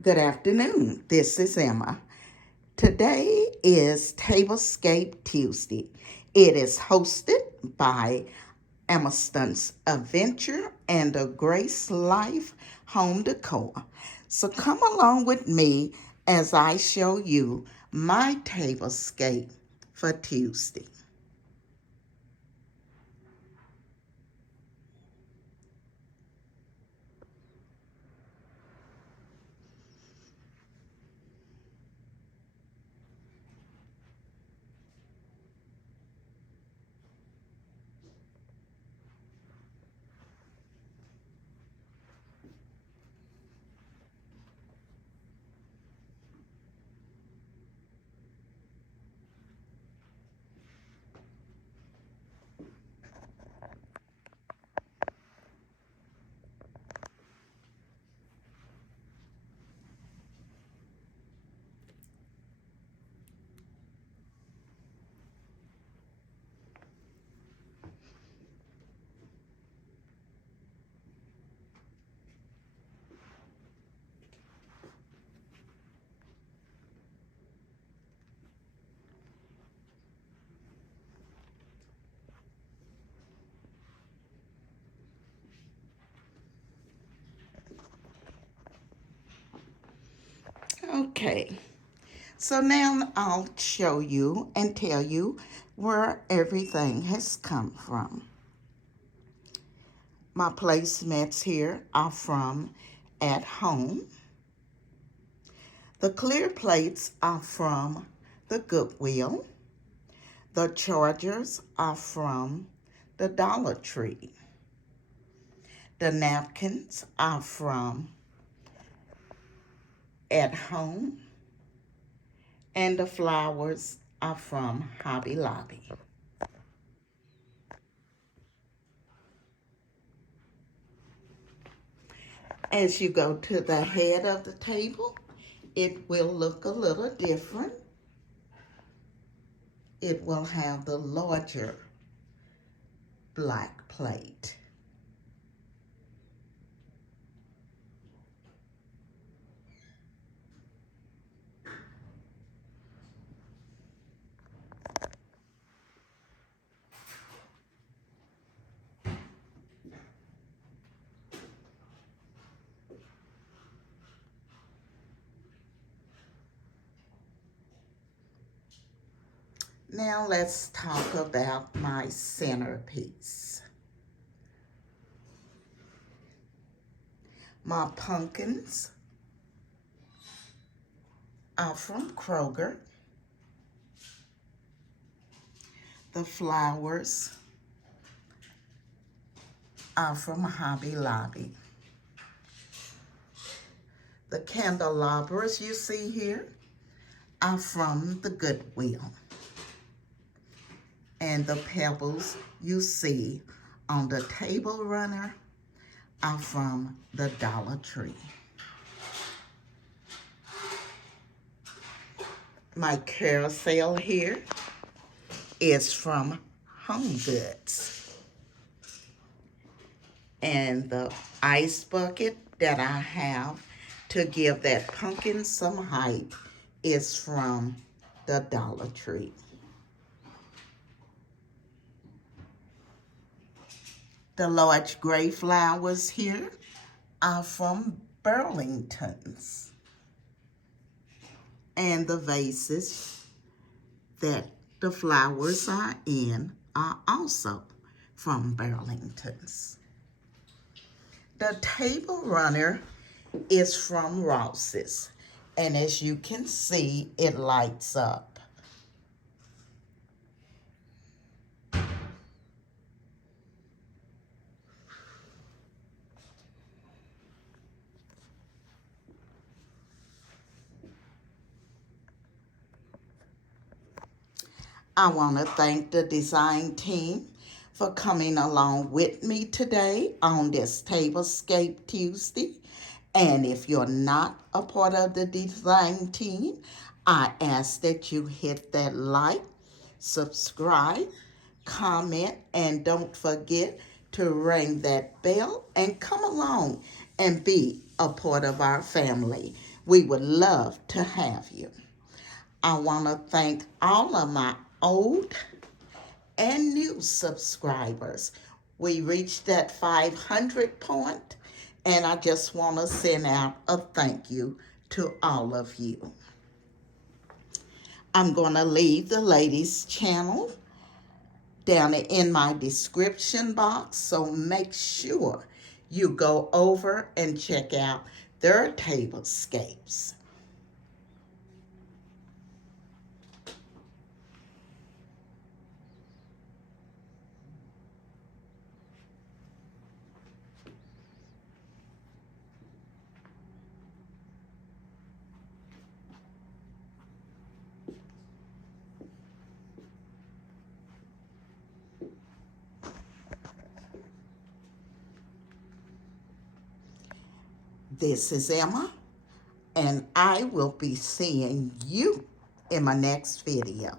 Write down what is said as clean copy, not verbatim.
Good afternoon. This is Emma. Today is Tablescape Tuesday. It is hosted by Emma Stunt's Adventure and a Grace Life Home Decor. So come along with me as I show you my tablescape for Tuesday. Okay, so now I'll show you and tell you where everything has come from. My placemats here are from At Home. The clear plates are from the Goodwill. The chargers are from the Dollar Tree. The napkins are from At Home. And the flowers are from Hobby Lobby. As you go to the head of the table, it will look a little different. It will have the larger black plate. Now let's talk about my centerpiece. My pumpkins are from Kroger. The flowers are from Hobby Lobby. The candelabras you see here are from the Goodwill. And the pebbles you see on the table runner are from the Dollar Tree. My carousel here is from Home Goods. And the ice bucket that I have to give that pumpkin some height is from the Dollar Tree. The large gray flowers here are from Burlington's. And the vases that the flowers are in are also from Burlington's. The table runner is from Ross's, and as you can see, it lights up. I want to thank the design team for coming along with me today on this Tablescape Tuesday. And if you're not a part of the design team, I ask that you hit that like, subscribe, comment, and don't forget to ring that bell and come along and be a part of our family. We would love to have you. I want to thank all of my old and new subscribers. We reached that 500 point, and I just want to send out a thank you to all of you. I'm going to leave the ladies' channel down in my description box, so make sure you go over and check out their tablescapes. This is Emma, and I will be seeing you in my next video.